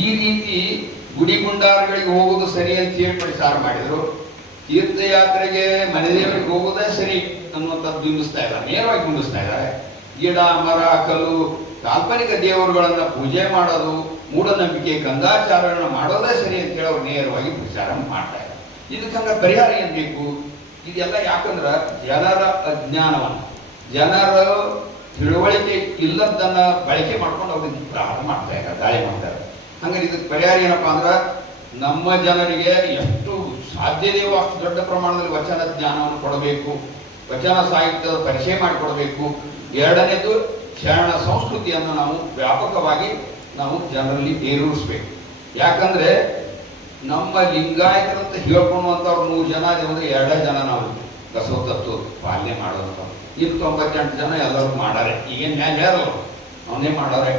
ಈ ರೀತಿ ಗುಡಿ ಗುಂಡಾರಗಳಿಗೆ ಹೋಗುವುದು ಸರಿ ಅಂತ ಹೇಳಿ ಪ್ರಚಾರ ಮಾಡಿದ್ರು. ತೀರ್ಥಯಾತ್ರೆಗೆ ಮನೆದೇವರಿಗೆ ಹೋಗೋದೇ ಸರಿ ಅನ್ನುವಂಥದ್ದು ಬಿಂಬಿಸ್ತಾ ಇದ್ದಾರೆ, ನೇರವಾಗಿ ಬಿಂಬಿಸ್ತಾ ಇದ್ದಾರೆ. ಗಿಡ ಮರ ಕಲ್ಲು ಕಾಲ್ಪನಿಕ ದೇವರುಗಳನ್ನ ಪೂಜೆ ಮಾಡೋದು, ಮೂಢನಂಬಿಕೆ ಕಂದಾಚಾರಗಳನ್ನ ಮಾಡೋದೇ ಸರಿ ಅಂತ ಹೇಳಿ ಅವ್ರು ನೇರವಾಗಿ ಪ್ರಚಾರ ಮಾಡ್ತಾ ಇದ್ದಾರೆ. ಇದಕ್ಕಂಗ ಪರಿಹಾರ ಏನ್ ಬೇಕು? ಇದೆಲ್ಲ ಯಾಕಂದ್ರ ಜನರ ಅಜ್ಞಾನವನ್ನು, ಜನರ ತಿಳುವಳಿಕೆ ಇಲ್ಲದನ್ನ ಬಳಕೆ ಮಾಡ್ಕೊಂಡು ಅವ್ರಿಗೆ ಪ್ರಾರಂಭ ಮಾಡ್ತಾ ಇದ್ದಾರೆ, ದಾಳಿ ಮಾಡ್ತಾರೆ. ಹಂಗಾರೆ ಇದಕ್ಕೆ ಪರಿಹಾರ ಏನಪ್ಪಾ ಅಂದ್ರ ನಮ್ಮ ಜನರಿಗೆ ಎಷ್ಟು ಸಾಧ್ಯದೆಯೋ ಅಷ್ಟು ದೊಡ್ಡ ಪ್ರಮಾಣದಲ್ಲಿ ವಚನ ಜ್ಞಾನವನ್ನು ಕೊಡಬೇಕು, ವಚನ ಸಾಹಿತ್ಯದ ಪರಿಚಯ ಮಾಡಿಕೊಡಬೇಕು. ಎರಡನೇದು ಶರಣ ಸಂಸ್ಕೃತಿಯನ್ನು ನಾವು ವ್ಯಾಪಕವಾಗಿ ನಾವು ಜನರಲ್ಲಿ ಬೇರೂರಿಸ್ಬೇಕು. ಯಾಕಂದ್ರೆ ನಮ್ಮ ಲಿಂಗಾಯತರಂತ ಹೇಳ್ಕೊಳ್ಳುವಂಥವ್ರು 100 ಜನ ಅಂದ್ರೆ 2 ಜನ ನಾವು ಬಸವ ತತ್ವ ಪಾಲನೆ ಮಾಡುವಂಥವ್ರು. ಇನ್ನು 98 ಜನ ಎಲ್ಲರೂ ಮಾಡಾರೆ. ಈಗೇನು ನ್ಯಾಯ ಯಾರು ಅವನೇ ಮಾಡಾರೆ,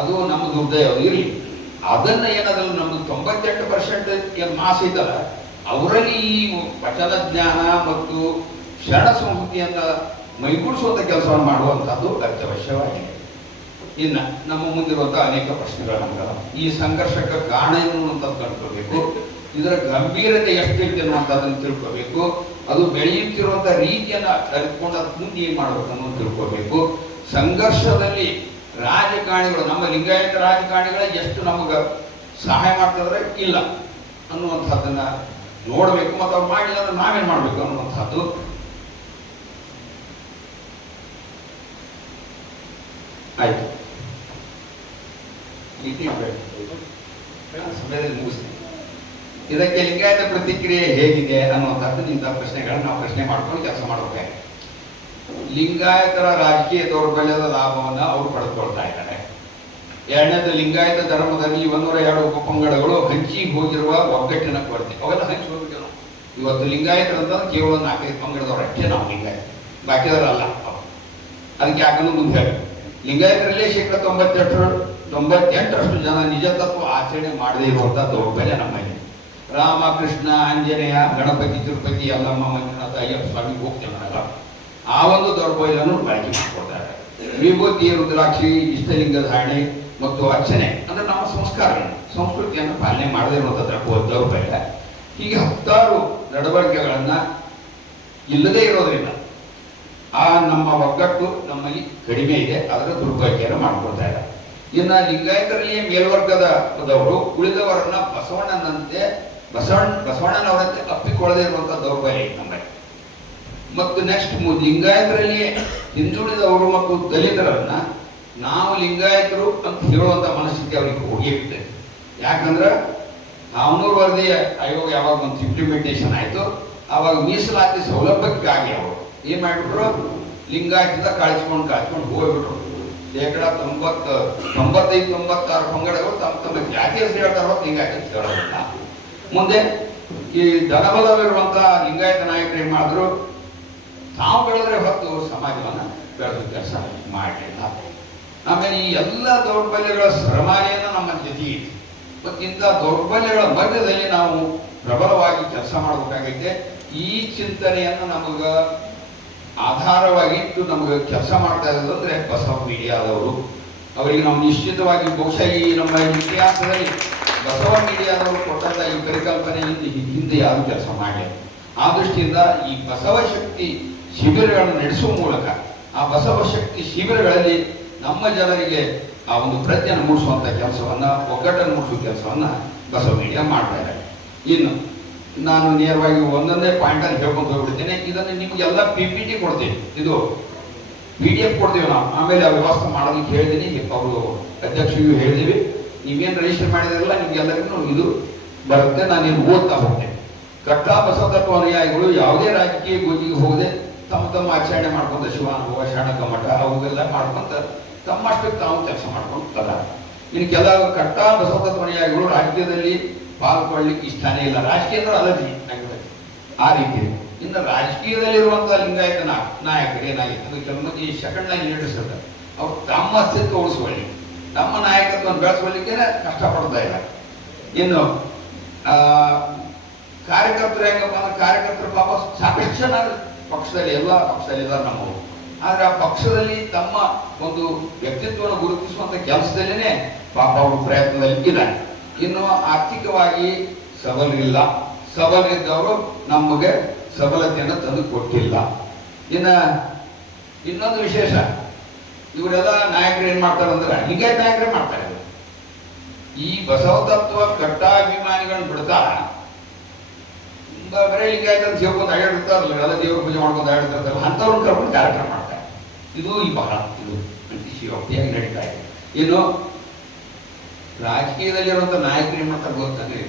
ಅದು ನಮ್ಮ ದುರ್ದಯ ಇರಲಿ. ಅದನ್ನ ಏನಾದ್ರೂ ನಮ್ದು 98% ಏನು ಮಾಸ ಐತಲ್ಲ, ಅವರಲ್ಲಿ ಈ ವಚನ ಜ್ಞಾನ ಮತ್ತು ಶರಣ ಸಂಸ್ಕೃತಿಯನ್ನ ಮೈಗೂಡಿಸುವಂತ ಕೆಲಸವನ್ನು ಮಾಡುವಂತಹದ್ದು ಅತ್ಯವಶ್ಯವಾಗಿದೆ. ಇನ್ನು ನಮ್ಮ ಮುಂದಿರುವಂತಹ ಅನೇಕ ಪ್ರಶ್ನೆಗಳು ನಮ್ಗಲ್ಲ. ಈ ಸಂಘರ್ಷಕ್ಕೆ ಕಾರಣ ಏನು ಅನ್ನುವಂಥದ್ದು ಕಂಡುಕೋಬೇಕು. ಇದರ ಗಂಭೀರತೆ ಎಷ್ಟೈತೆ ಅನ್ನುವಂಥದ್ದನ್ನು ತಿಳ್ಕೋಬೇಕು. ಅದು ಬೆಳೆಯುತ್ತಿರುವಂತಹ ರೀತಿಯನ್ನ ಅರಿತುಕೊಂಡು ಅದಕ್ಕೆ ಮುಂದೆ ಏನ್ ಮಾಡ್ಬೇಕು ಅನ್ನೋದು ತಿಳ್ಕೋಬೇಕು. ಸಂಘರ್ಷದಲ್ಲಿ ರಾಜಕಾರಣಿಗಳು, ನಮ್ಮ ಲಿಂಗಾಯತ ರಾಜಕಾರಣಿಗಳ ಎಷ್ಟು ನಮಗ ಸಹಾಯ ಮಾಡ್ತಿದ್ರೆ ಇಲ್ಲ ಅನ್ನುವಂಥದ್ದನ್ನ ನೋಡ್ಬೇಕು. ಮತ್ತು ಅವ್ರು ಮಾಡಿಲ್ಲ ಅಂದ್ರೆ ನಾವೇನ್ ಮಾಡ್ಬೇಕು ಅನ್ನುವಂಥದ್ದು. ಆಯ್ತು, ಸಮಯದಲ್ಲಿ ಮುಗಿಸ್ತೀನಿ. ಇದಕ್ಕೆ ಲಿಂಗಾಯತ ಪ್ರತಿಕ್ರಿಯೆ ಹೇಗಿದೆ ಅನ್ನುವಂಥದ್ದು ಇಂಥ ಪ್ರಶ್ನೆಗಳನ್ನ ನಾವು ಪ್ರಶ್ನೆ ಮಾಡ್ಕೊಂಡು ಕೆಲಸ ಮಾಡಬೇಕಾಗಿದೆ. ಲಿಂಗಾಯತರ ರಾಜಕೀಯ ದೌರ್ಬಲ್ಯದ ಲಾಭವನ್ನ ಅವರು ಪಡೆದುಕೊಳ್ತಾ ಇದ್ದಾರೆ. ಎರಡನೇದು, ಲಿಂಗಾಯತ ಧರ್ಮದಲ್ಲಿ 102 ಉಪಪಂಗಡಗಳು ಹಂಚಿ ಹೋಗಿರುವ ಒಗ್ಗಟ್ಟಿನ ಕೊರತೆ. ಅವೆಲ್ಲ ಹಂಚಿ ಹೋಗ್ಬಿಟ್ಟು ಇವತ್ತು ಲಿಂಗಾಯತರಂತ ಕೇವಲ 4-5 ಪಂಗಡದವ್ರು ಅಷ್ಟೇ ನಾವು ಲಿಂಗಾಯತ, ಬಾಕಿದವರಲ್ಲ. ಅದಕ್ಕೆ ಯಾಕಂದ್ರೆ ಮುಂದೆ ಹೇಳಿ, ಲಿಂಗಾಯತರಲ್ಲೇ 98% ಜನ ನಿಜ ತತ್ವ ಆಚರಣೆ ಮಾಡದೇ ಇರುವಂತಹ ದೌರ್ಬಲ್ಯ ನಮ್ಮಲ್ಲಿ. ರಾಮ ಕೃಷ್ಣ ಆಂಜನೇಯ ಗಣಪತಿ ತಿರುಪತಿ ಯಲ್ಲಮ್ಮ ಮಂಜುನಾಥ ಅಯ್ಯಪ್ಪ ಸ್ವಾಮಿ ಹೋಗ್ತೇವೆ, ಆ ಒಂದು ದೌರ್ಬಲ್ಯವನ್ನು ಬಳಕೆ ಮಾಡಿಕೊಡ್ತಾರೆ. ವಿಭೂತಿ ರುದ್ರಾಕ್ಷಿ ಇಷ್ಟಲಿಂಗ ಧಾರಣೆ ಮತ್ತು ಅರ್ಚನೆ ಅಂದ್ರೆ ನಮ್ಮ ಸಂಸ್ಕಾರಗಳು ಸಂಸ್ಕೃತಿಯನ್ನು ಪಾಲನೆ ಮಾಡದೇ ಇರುವಂತಹ ದೌರ್ಬಲ್ಯ. ಹೀಗೆ 10 ನಡವಳಿಕೆಗಳನ್ನ ಇಲ್ಲದೇ ಇರೋದ್ರಿಂದ ಆ ನಮ್ಮ ಒಗ್ಗಟ್ಟು ನಮ್ಮಲ್ಲಿ ಕಡಿಮೆ ಇದೆ, ಅದರ ದುರ್ಬಳಕೆಯನ್ನು ಮಾಡ್ಕೊಳ್ತಾ ಇದ್ದಾರೆ. ಇನ್ನು ಲಿಂಗಾಯತರಲ್ಲಿಯೇ ಮೇಲ್ವರ್ಗದವರು ಉಳಿದವರನ್ನ ಬಸವಣ್ಣನವರಂತೆ ಅಪ್ಪಿಕೊಳ್ಳದೇ ಇರುವಂತಹ ದೌರ್ಬಲ್ಯ ನಮ್ಮಲ್ಲಿ. ಮತ್ತು ನೆಕ್ಸ್ಟ್ ಲಿಂಗಾಯತರಲ್ಲಿಯೇ ಹಿಂದುಳಿದವರು ಮತ್ತು ದಲಿತರನ್ನ ನಾವು ಲಿಂಗಾಯತರು ಅಂತ ಹೇಳುವಂತ ಮನಸ್ಥಿತಿ ಅವರಿಗೆ ಹೋಗಿರುತ್ತೆ. ಯಾಕಂದ್ರೆ ಕಾನೂನು ವರದಿ ಆಯೋಗ ಯಾವಾಗ ಒಂದು ಇಂಪ್ಲಿಮೆಂಟೇಷನ್ ಆಯ್ತು, ಆವಾಗ ಮೀಸಲಾತಿ ಸೌಲಭ್ಯಕ್ಕಾಗಿ ಅವರು ಏನ್ ಮಾಡಿಬಿಟ್ರು, ಲಿಂಗಾಯತದ ಕಾಳಿಸ್ಕೊಂಡು ಹೋಗ್ಬಿಟ್ರು. 95-96 ಪಂಗಡಗಳು ತಮ್ಮ ಜಾತಿ ಹೆಸರು ಹೇಳ್ತಾರೋ ಲಿಂಗಾಯತ ಹೇಳೋದಿಲ್ಲ. ಮುಂದೆ ಈ ಧನಬಲವಿರುವಂತಹ ಲಿಂಗಾಯತ ನಾಯಕರು ಏನ್ ಮಾಡಿದ್ರು, ತಾವು ಬೆಳೆದ್ರೆ ಹೊತ್ತು ಸಮಾಜವನ್ನ ಬೆಳೆಸೋ ಕೆಲಸ ಮಾಡಲಿಲ್ಲ. ಆಮೇಲೆ ಈ ಎಲ್ಲ ದೌರ್ಬಲ್ಯಗಳ ಸರಮಾಲೆಯನ್ನು ನಮ್ಮ ಜೊತೆ ಇದೆ. ಮತ್ತು ಇಂಥ ದೌರ್ಬಲ್ಯಗಳ ಮಧ್ಯದಲ್ಲಿ ನಾವು ಪ್ರಬಲವಾಗಿ ಕೆಲಸ ಮಾಡಬೇಕಾಗೈತೆ. ಈ ಚಿಂತನೆಯನ್ನು ನಮಗ ಆಧಾರವಾಗಿಟ್ಟು ನಮಗೆ ಕೆಲಸ ಮಾಡ್ತಾ ಇರೋದು ಅಂದ್ರೆ ಬಸವ ಮೀಡಿಯಾದವರು. ಅವರಿಗೆ ನಾವು ನಿಶ್ಚಿತವಾಗಿ ಬಹುಶಃ ಈ ನಮ್ಮ ಇತಿಹಾಸದಲ್ಲಿ ಬಸವ ಮೀಡಿಯಾದವರು ಕೊಟ್ಟಂತ ಈ ಪರಿಕಲ್ಪನೆ ಹಿಂದೆ ಯಾರು ಕೆಲಸ ಮಾಡಿ, ಆ ದೃಷ್ಟಿಯಿಂದ ಈ ಬಸವ ಶಕ್ತಿ ಶಿಬಿರಗಳನ್ನು ನಡೆಸುವ ಮೂಲಕ ಆ ಬಸವ ಶಕ್ತಿ ಶಿಬಿರಗಳಲ್ಲಿ ನಮ್ಮ ಜನರಿಗೆ ಆ ಒಂದು ಪ್ರಜ್ಞೆಯನ್ನು ಮೂಡಿಸುವಂತ ಕೆಲಸವನ್ನ, ಒಗ್ಗಟ್ಟನ್ನು ಮೂಡಿಸುವ ಕೆಲಸವನ್ನ ಬಸವ ಮೀಡಿಯಾ ಮಾಡ್ತಾ ಇದ್ದಾರೆ. ಇನ್ನು ನಾನು ನೇರವಾಗಿ ಒಂದೊಂದೇ ಪಾಯಿಂಟ್ ಅಲ್ಲಿ ಹೇಳ್ಕೊಂಡು ಹೋಗ್ಬಿಡ್ತೇನೆ. ಇದನ್ನು ನಿಮ್ಗೆಲ್ಲ PPT ಕೊಡ್ತೀವಿ, ಇದು PDF ಕೊಡ್ತೀವಿ ನಾವು. ಆಮೇಲೆ ಆ ವ್ಯವಸ್ಥೆ ಮಾಡೋದಕ್ಕೆ ಹೇಳಿದ್ದೀನಿ, ಅವರು ಅಧ್ಯಕ್ಷರಿಗೂ ಹೇಳಿದೀವಿ. ನೀವೇನು ರಿಜಿಸ್ಟರ್ ಮಾಡಿದಾರಲ್ಲ ನಿಮ್ಗೆಲ್ಲರಿಗೂ ಇದು ಬರುತ್ತೆ. ನಾನೇನು ಓದ್ತಾ ಹೋಗ್ತೇನೆ. ಕಟ್ಟಾ ಬಸವ ತತ್ವ ಅನುಯಾಯಿಗಳು ಯಾವುದೇ ರಾಜಕೀಯ ಗೋಜಿಗೆ ಹೋಗದೆ ತಮ್ಮ ಆಚರಣೆ ಮಾಡ್ಕೊಂತ ಶಿವಾನುಭವ ಶರಣ ಕಮ್ಮಟ ಅವೆಲ್ಲ ಮಾಡ್ಕೊಂತ ತಮ್ಮಷ್ಟಕ್ಕೆ ತಾವು ಕೆಲಸ ಮಾಡ್ಕೊಂತಾರ. ಇನ್ನು ಕೆಲವು ಕಟ್ಟಾ ಬಸವ ತತ್ವ ಅನುಯಾಯಿಗಳು ರಾಜಕೀಯದಲ್ಲಿ ಪಾಲ್ಗೊಳ್ಳಿಕ್ಕೆ ಇಷ್ಟನೇ ಇಲ್ಲ, ರಾಜಕೀಯ ಅಂದ್ರೆ ಅಲರ್ಜಿ ಆ ರೀತಿ. ಇನ್ನು ರಾಜಕೀಯದಲ್ಲಿರುವಂತಹ ಲಿಂಗಾಯತ ನಾಯಕರು ಏನಾಗಿತ್ತು, ಕೆಲವು ಮಂದಿ ಸೆಕೆಂಡ್ ಲೈನ್ ಲೀಡರ್ಸ್ ಇರ್ತಾರೆ. ಅವ್ರು ತಮ್ಮ ಅಸ್ತಿತ್ವ ಉಳಿಸ್ಕೊಳ್ಳಿ, ತಮ್ಮ ನಾಯಕತ್ವವನ್ನು ಬೆಳೆಸ್ಕೊಳ್ಳಿಕ್ಕೆ ಕಷ್ಟಪಡ್ತಾ ಇಲ್ಲ. ಇನ್ನು ಕಾರ್ಯಕರ್ತರು ಹೆಂಗಪ್ಪ ಅಂದ್ರೆ ಕಾರ್ಯಕರ್ತರು ಪಾಪ ಸಾಕಷ್ಟು ಜನ ಪಕ್ಷದಲ್ಲಿ ಎಲ್ಲ ಪಕ್ಷದಲ್ಲಿ ಇದ್ದಾರೆ ನಮ್ಮವರು. ಆದ್ರೆ ಆ ಪಕ್ಷದಲ್ಲಿ ತಮ್ಮ ಒಂದು ವ್ಯಕ್ತಿತ್ವವನ್ನು ಗುರುತಿಸುವಂತ ಕೆಲಸದಲ್ಲೇನೆ ಪಾಪ ಅವರು ಪ್ರಯತ್ನದಲ್ಲಿ ಇದ್ದಾರೆ. ಇನ್ನು ಆರ್ಥಿಕವಾಗಿ ಸಬಲರಿಲ್ಲ, ಸಬಲರಿದ್ದವರು ನಮಗೆ ಸಬಲತೆಯನ್ನು ತಂದು ಕೊಟ್ಟಿಲ್ಲ. ಇನ್ನೊಂದು ವಿಶೇಷ, ಇವರೆಲ್ಲ ನಾಯಕರು ಏನ್ ಮಾಡ್ತಾರೆ ಅಂದ್ರೆ ಲಿಂಗಾಯತ ನಾಯಕರೇ ಮಾಡ್ತಾರೆ. ಈ ಬಸವ ತತ್ವ ಕಟ್ಟಾಭಿಮಾನಿಗಳನ್ನ ಬಿಡ್ತಾ ಬರೇ ಲಿಂಗಾಯತ ಅಂತ ಹೇಳ್ಕೊಂಡು ಆಡಿರ್ತಾರಲ್ಲ, ಎಲ್ಲ ದೇವ್ರ ಪೂಜೆ ಮಾಡ್ಕೊಂಡು ಆಡಿರ್ತಾರಲ್ಲ, ಅಂಥವ್ರನ್ನ ಕರ್ಕೊಂಡು ಕಾರ್ಯಕ್ರಮ ಮಾಡ್ತಾರೆ. ಇದು ಈ ಬಹಳ ಇದು ಅತಿಶಯೋಕ್ತಿಯಾಗಿ ನಡೀತಾ ಇದೆ. ಇನ್ನು ರಾಜಕೀಯದಲ್ಲಿರುವಂಥ ನಾಯಕರು ಏನ್ ಮಾಡ್ತಾರೆ ಗೊತ್ತಂದ್ರೆ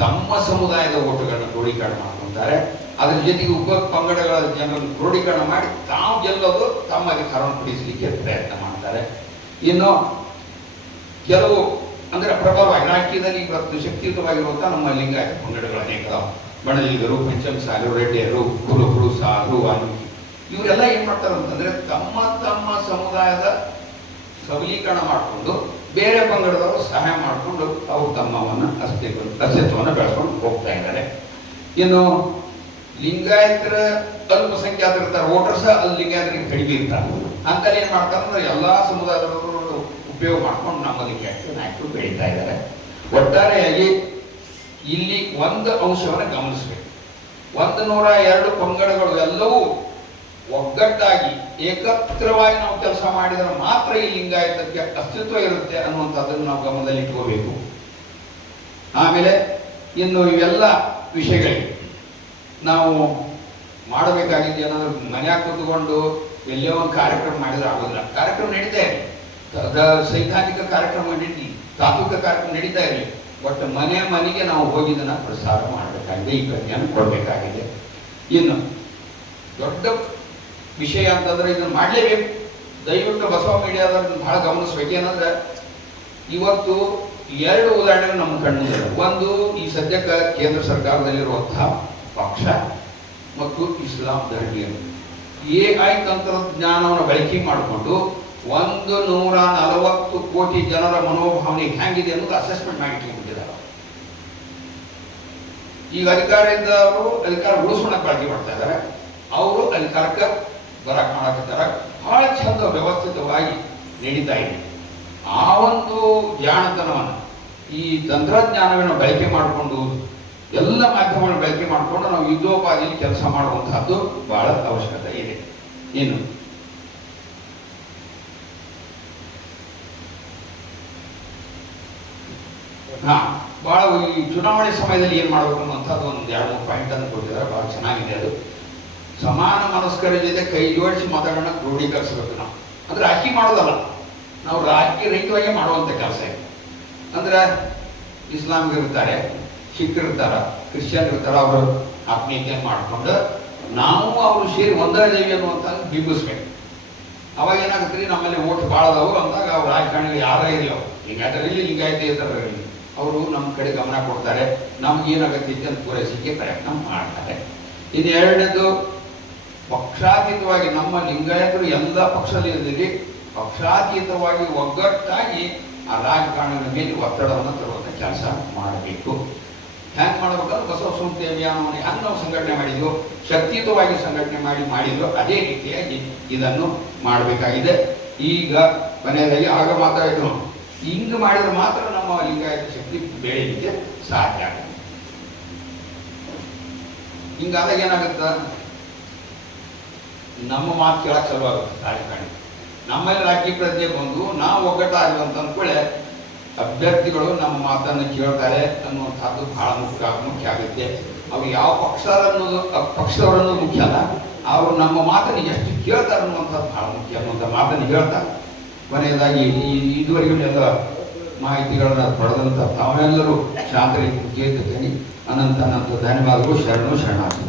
ತಮ್ಮ ಸಮುದಾಯದ ಓಟುಗಳನ್ನ ಕ್ರೋಢೀಕರಣ ಮಾಡ್ಕೊಂತಾರೆ. ಅದ್ರ ಜೊತೆಗೆ ಉಪ ಪಂಗಡಗಳ ಜನರನ್ನು ಕ್ರೋಢೀಕರಣ ಮಾಡಿ ತಾವು ಗೆಲ್ಲೋದು ತಮ್ಮ ಅಧಿಕಾರವನ್ನು ಪಡಿಸಲಿಕ್ಕೆ ಪ್ರಯತ್ನ ಮಾಡ್ತಾರೆ. ಇನ್ನು ಕೆಲವು ಅಂದ್ರೆ ಪ್ರಬಲವಾಗಿ ರಾಜಕೀಯದಲ್ಲಿ ಇವತ್ತು ಶಕ್ತಿಯುತವಾಗಿರುವಂಥ ನಮ್ಮ ಲಿಂಗಾಯತ ಪಂಗಡಗಳು ಅನೇಕ ಬಣಲಿಗರು, ಪಂಚಮಸಾಲರು, ರೆಡ್ಡಿಯರು, ಕುರುಬರು, ಸಾರು, ವಾಲ್ಮೀಕಿ ಇವರೆಲ್ಲ ಏನ್ ಮಾಡ್ತಾರೆ ಅಂತಂದ್ರೆ ತಮ್ಮ ತಮ್ಮ ಸಮುದಾಯದ ಸಬಲೀಕರಣ ಮಾಡಿಕೊಂಡು ಬೇರೆ ಪಂಗಡದವರು ಸಹಾಯ ಮಾಡಿಕೊಂಡು ಅವರು ತಮ್ಮವನ್ನ ಅಸ್ತಿತ್ವವನ್ನು ಬೆಳೆಸ್ಕೊಂಡು ಹೋಗ್ತಾ ಇದ್ದಾರೆ. ಇನ್ನು ಲಿಂಗಾಯತರ ಅಲ್ಪಸಂಖ್ಯಾತರು ಇರ್ತಾರೆ, ವೋಟರ್ಸ್ ಅಲ್ಲಿ ಲಿಂಗಾಯತರಿಗೆ ಕಡಿಮೆ ಇರ್ತಾರೆ. ಅಂತಲ್ಲಿ ಏನ್ ಮಾಡ್ತಾರೆ ಅಂದ್ರೆ ಎಲ್ಲಾ ಸಮುದಾಯದವರು ಉಪಯೋಗ ಮಾಡ್ಕೊಂಡು ನಮ್ಮ ಲಿಂಗಾಯತ ನಾಯಕರು ಬೆಳೀತಾ ಇದ್ದಾರೆ. ಒಟ್ಟಾರೆಯಾಗಿ ಇಲ್ಲಿ ಒಂದು ಅಂಶವನ್ನು ಗಮನಿಸಬೇಕು. 102 ಪಂಗಡಗಳು ಎಲ್ಲವೂ ಒಗ್ಗಟ್ಟಾಗಿ ಏಕತ್ರವಾಗಿ ನಾವು ಕೆಲಸ ಮಾಡಿದರೆ ಮಾತ್ರ ಈ ಲಿಂಗಾಯತಕ್ಕೆ ಅಸ್ತಿತ್ವ ಇರುತ್ತೆ ಅನ್ನುವಂಥದ್ದನ್ನು ನಾವು ಗಮನದಲ್ಲಿ ಇಟ್ಕೋಬೇಕು. ಆಮೇಲೆ ಇನ್ನು ಇವೆಲ್ಲ ವಿಷಯಗಳಿಗೆ ನಾವು ಮಾಡಬೇಕಾಗಿದ್ದು ಏನಾದರೂ ಮನೆಯಾಗ ಕೂತ್ಕೊಂಡು ಎಲ್ಲೋ ಒಂದು ಕಾರ್ಯಕ್ರಮ ಮಾಡಿದ್ರೆ ಆಗೋದಿಲ್ಲ. ಕಾರ್ಯಕ್ರಮ ನಡೀತಾ ಇರಲಿ, ಸೈದ್ಧಾಂತಿಕ ಕಾರ್ಯಕ್ರಮ ನಡೀಲಿ, ತಾತ್ವಿಕ ಕಾರ್ಯಕ್ರಮ ನಡೀತಾ ಇರಲಿ, ಬಟ್ ಮನೆಗೆ ನಾವು ಹೋಗಿದ್ದನ್ನ ಪ್ರಸಾರ ಮಾಡಬೇಕಾಗಿದೆ, ಈ ಪ್ರಜ್ಞೆಯನ್ನು ಕೊಡಬೇಕಾಗಿದೆ. ಇನ್ನು ದೊಡ್ಡ ವಿಷಯ ಅಂತಂದ್ರೆ ಇದನ್ನು ಮಾಡಲೇಬೇಕು. ದಯವಿಟ್ಟು ಬಸವ ಮೀಡಿಯಾದವ್ರನ್ನ ಬಹಳ ಗಮನಿಸ್ಬೇಕು. ಏನಂದ್ರೆ ಇವತ್ತು 2 ಉದಾಹರಣೆ ನಮ್ಮ ಕಣ್ಣಿದೆ. ಒಂದು, ಈ ಸದ್ಯಕ್ಕೆ ಕೇಂದ್ರ ಸರ್ಕಾರದಲ್ಲಿರುವಂತಹ ಪಕ್ಷ ಮತ್ತು ಇಸ್ಲಾಂ ಧರ್ಮೀಯರು AI ತಂತ್ರಜ್ಞಾನವನ್ನು ಬಳಕೆ ಮಾಡಿಕೊಂಡು 140 ಕೋಟಿ ಜನರ ಮನೋಭಾವನೆ ಹೆಂಗಿದೆ ಅನ್ನೋದು ಅಸೆಸ್ಮೆಂಟ್ ಮಾಡಿ ಇಟ್ಕೊಂಡಿದ್ದಾರೆ. ಈಗ ಅಧಿಕಾರ ಉಳಿಸ್ಕೊಳಕ್ ಬಳಕೆ ಮಾಡ್ತಾ ಇದ್ದಾರೆ. ಅವರು ಅಧಿಕಾರಕ್ಕೆ ಬರಕ್ ಮಾಡಕತ್ತಾರ. ಬಹಳ ಚಂದ ವ್ಯವಸ್ಥಿತವಾಗಿ ನಡೀತಾ ಇದೆ. ಆ ಒಂದು ಜಾಣತನವನ್ನು ಈ ತಂತ್ರಜ್ಞಾನಗಳನ್ನು ಬಳಕೆ ಮಾಡಿಕೊಂಡು ಎಲ್ಲ ಮಾಧ್ಯಮಗಳನ್ನು ಬಳಕೆ ಮಾಡಿಕೊಂಡು ನಾವು ಯುದ್ಧೋಪಾದಿಯಲ್ಲಿ ಕೆಲಸ ಮಾಡುವಂತಹದ್ದು ಬಹಳ ಅವಶ್ಯಕತೆ ಇದೆ. ಇನ್ನು ಬಹಳ ಈ ಚುನಾವಣೆ ಸಮಯದಲ್ಲಿ ಏನ್ ಮಾಡಬೇಕು ಅನ್ನುವಂಥದ್ದು ಒಂದು 2-3 ಪಾಯಿಂಟ್ ಅನ್ನು ಕೊಟ್ಟಿದ್ದಾರೆ. ಬಹಳ ಚೆನ್ನಾಗಿದೆ. ಅದು ಸಮಾನ ಮನಸ್ಕರ ಜೊತೆ ಕೈ ಜೋಡಿಸಿ ಮಾತಾಡೋಣ ಕ್ರೋಢೀಕರಿಸಬೇಕು. ನಾವು ಅಂದ್ರೆ ರಾಜಕೀಯ ಮಾಡೋದಲ್ಲ, ನಾವು ರಾಜಕೀಯ ರಹಿತವಾಗಿ ಮಾಡುವಂತ ಕೆಲಸ ಇದೆ. ಅಂದ್ರೆ ಇಸ್ಲಾಮಿಗರಿರ್ತಾರೆ, ಸಿಖ್ರಿರ್ತಾರ, ಕ್ರಿಶ್ಚಿಯನ್ ಇರ್ತಾರ, ಅವರು ಆತ್ಮೀಯತೆಯನ್ನು ಮಾಡಿಕೊಂಡು ನಾವು ಅವರು ಸೇರಿ ಒಂದೇ ದೇವಿ ಅನ್ನುವಂತ ಬಿಂಬಿಸ್ಬೇಕು. ಅವಾಗ ಏನಾಗುತ್ತೆ, ನಮ್ಮಲ್ಲಿ ಓಟ್ ಭಾಳ ಅದಾವು ಅಂದಾಗ ಅವ್ರು ರಾಜಕಾರಣಿಗಳು ಯಾರೇ ಇರಲಿ, ಅವರು ಲಿಂಗಾಯತರಲ್ಲಿ ಲಿಂಗಾಯತ ಇರಲಿ, ಅವರು ನಮ್ಮ ಕಡೆ ಗಮನ ಕೊಡ್ತಾರೆ, ನಮ್ಗೆ ಏನಾಗತ್ತೆ ಅಂತ ಪೂರೈಸಲಿಕ್ಕೆ ಪ್ರಯತ್ನ ಮಾಡ್ತಾರೆ. ಇನ್ನು ಎರಡನೇದು, ಪಕ್ಷಾತೀತವಾಗಿ ನಮ್ಮ ಲಿಂಗಾಯತರು ಎಲ್ಲ ಪಕ್ಷದಲ್ಲಿ ಇರಲಿ, ಪಕ್ಷಾತೀತವಾಗಿ ಒಗ್ಗಟ್ಟಾಗಿ ಆ ರಾಜಕಾರಣದ ಮೇಲೆ ಒತ್ತಡವನ್ನು ತರುವಂಥ ಕೆಲಸ ಮಾಡಬೇಕು. ಹ್ಯಾಂಗೆ ಮಾಡಬೇಕಂದ್ರೆ ಬಸವ ಸಂಸ್ಥೆ ಅಭಿಯಾನವನ್ನು ಹ್ಯಾಂಗೆ ನಾವು ಸಂಘಟನೆ ಮಾಡಿದ್ವು, ಶಕ್ತಿಯುತವಾಗಿ ಸಂಘಟನೆ ಮಾಡಿದ್ವು, ಅದೇ ರೀತಿಯಾಗಿ ಇದನ್ನು ಮಾಡಬೇಕಾಗಿದೆ. ಈಗ ಮನೆಯಲ್ಲಿ ಆಗ ಮಾತಾಡಿದ್ರು, ಹಿಂಗೆ ಮಾಡಿದ್ರೆ ಮಾತ್ರ ನಮ್ಮ ಲಿಂಗಾಯತ ಶಕ್ತಿ ಬೆಳೀಲಿಕ್ಕೆ ಸಾಧ್ಯ ಆಗುತ್ತೆ. ಹಿಂಗಾದಾಗ ಏನಾಗುತ್ತ, ನಮ್ಮ ಮಾತು ಕೇಳಕ್ಕೆ ಚಲೋ ಆಗುತ್ತೆ ರಾಜಕಾರಣಿ. ನಮ್ಮಲ್ಲಿ ರಾಜಕೀಯ ಪ್ರಜ್ಞೆ ಬಂದು ನಾವು ಒಗ್ಗಟ್ಟಾಗಲಿ ಅಂತ ಅಂದ್ಕೊಳ್ಳೆ ಅಭ್ಯರ್ಥಿಗಳು ನಮ್ಮ ಮಾತನ್ನು ಕೇಳ್ತಾರೆ ಅನ್ನುವಂಥದ್ದು ಬಹಳ ಮುಖ್ಯ ಆಗುತ್ತೆ. ಅವ್ರು ಯಾವ ಪಕ್ಷದವರನ್ನು ಮುಖ್ಯ ಅಲ್ಲ, ಅವರು ನಮ್ಮ ಮಾತನ್ನು ಎಷ್ಟು ಕೇಳ್ತಾರೆ ಅನ್ನುವಂಥದ್ದು ಬಹಳ ಮುಖ್ಯ ಅನ್ನುವಂಥ ಮಾತನ್ನು ಹೇಳ್ತಾರೆ. ಕೊನೆಯದಾಗಿ ಇದುವರೆಗೂ ಎಲ್ಲ ಮಾಹಿತಿಗಳನ್ನ ಪಡೆದಂಥ ತಾವೆಲ್ಲರೂ ಶಾಂತರಿಗೆ ಕೇಳ್ತೇನೆ. ಅನಂತ ಧನ್ಯವಾದಗಳು. ಶರಣು ಶರಣಾರ್ಥಿ.